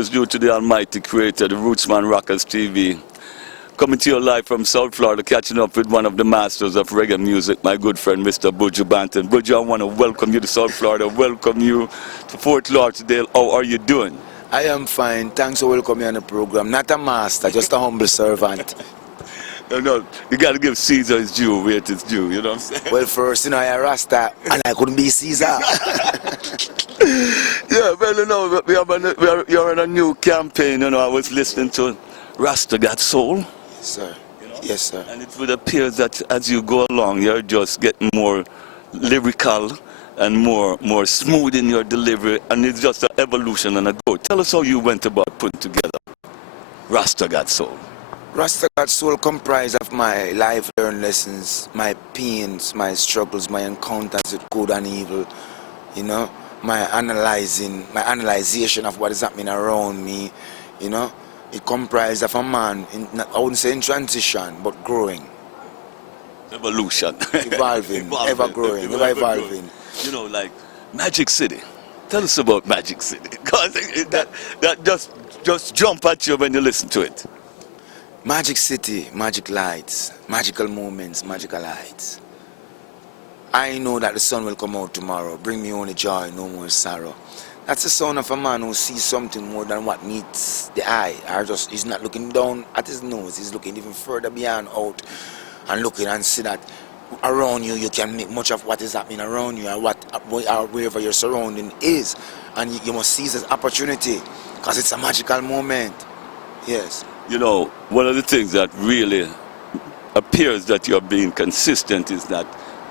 It's due to the almighty creator, the Rootsman Rockers TV. Coming to you live from South Florida, catching up with one of the masters of reggae music, my good friend, Mr. Buju Banton. Buju, I want to welcome you to South Florida, welcome you to Fort Lauderdale. How are you doing? I am fine. Thanks for welcoming me on the program. Not a master, just a humble servant. No, you got to give Caesar his due where it is due, you know what I'm saying? Well, first, I am Rasta, and I couldn't be Caesar. Yeah, well, you're in a new campaign, I was listening to Rasta Got Soul. Yes, sir. Yes, sir. And it would appear that as you go along, you're just getting more lyrical and more smooth in your delivery, and it's just an evolution and a growth. Tell us how you went about putting together Rasta Got Soul. Rasta Got Soul comprised of my life learned lessons, my pains, my struggles, my encounters with good and evil, my analyzation of what is happening around me, It comprised of a man, I wouldn't say in transition, but growing. Evolution. Evolving, ever growing, ever evolving. Like Magic City. Tell us about Magic City. Because that just jump at you when you listen to it. Magic City, magic lights, magical moments, magical lights. I know that the sun will come out tomorrow. Bring me only joy, no more sorrow. That's the sound of a man who sees something more than what meets the eye. He's not looking down at his nose. He's looking even further beyond out and looking and see that around you, you can make much of what is happening around you and wherever your surrounding is. And you must seize this opportunity because it's a magical moment. Yes. One of the things that really appears that you're being consistent is that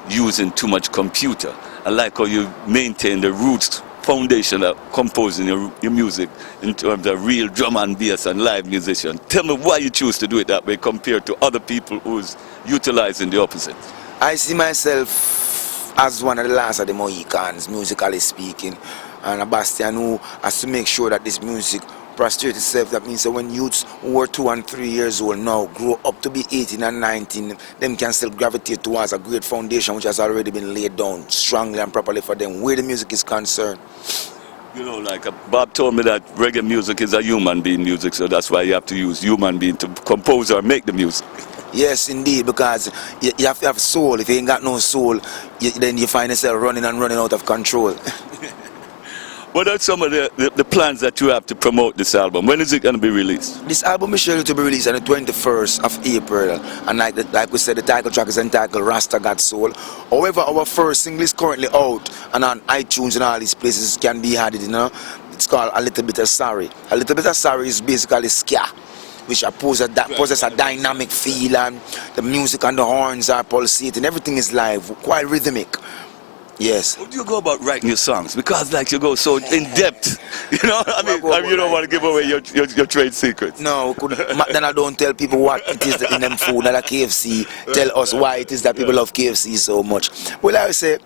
using too much computer. I like how you maintain the roots foundation of composing your music in terms of real drum and bass and live musician. Tell me why you choose to do it that way compared to other people who's utilizing the opposite. I see myself as one of the last of the Mohicans, musically speaking, and a Bastian who has to make sure that this music prostrate itself. That means that when youths who are 2 and 3 years old now grow up to be 18 and 19, them can still gravitate towards a great foundation which has already been laid down strongly and properly for them where the music is concerned. Bob told me that reggae music is a human being music, so that's why you have to use human being to compose or make the music. Yes, indeed, because you have to have soul. If you ain't got no soul, then you find yourself running out of control. What are some of the plans that you have to promote this album? When is it going to be released? This album is scheduled to be released on the 21st of April. And like we said, the title track is entitled Rasta Got Soul. However, our first single is currently out and on iTunes and all these places can be had. It's called A Little Bit of Sorry. A Little Bit of Sorry is basically ska, which possesses a dynamic feel, and the music and the horns are pulsating. Everything is live, quite rhythmic. Yes. How do you go about writing your songs? Because you go so in depth, you don't want to give away your trade secrets. No, then I don't tell people what it is in them food, like KFC. Tell us why it is that people love KFC so much. Well, I would say,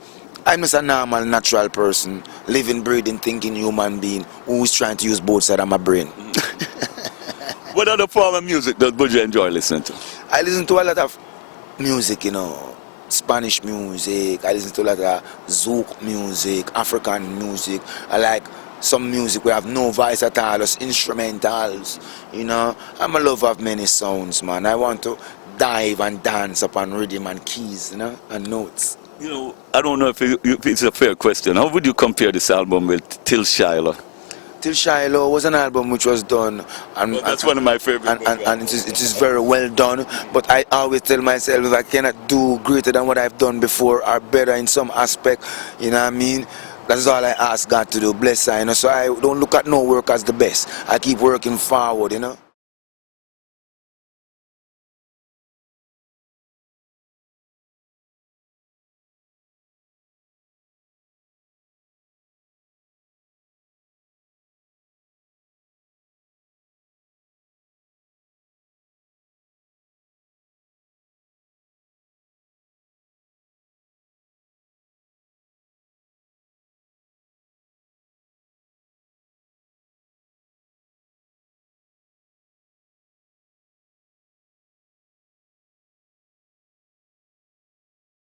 I'm just a normal, natural person, living, breathing, thinking human being who's trying to use both sides of my brain. What other form of music does Buju enjoy listening to? I listen to a lot of music, Spanish music, I listen to a lot of Zouk music, African music. I like some music where I have no voice at all, just instrumentals, I'm a lover of many sounds, man. I want to dive and dance upon rhythm and keys, and notes. I don't know if it's a fair question. How would you compare this album with Till Shiloh? Till Shiloh was an album which was done, and that's one of my favorite. And it is very well done. But I always tell myself if I cannot do greater than what I've done before or better in some aspect, That's all I ask God to do. Bless her, So I don't look at no work as the best. I keep working forward,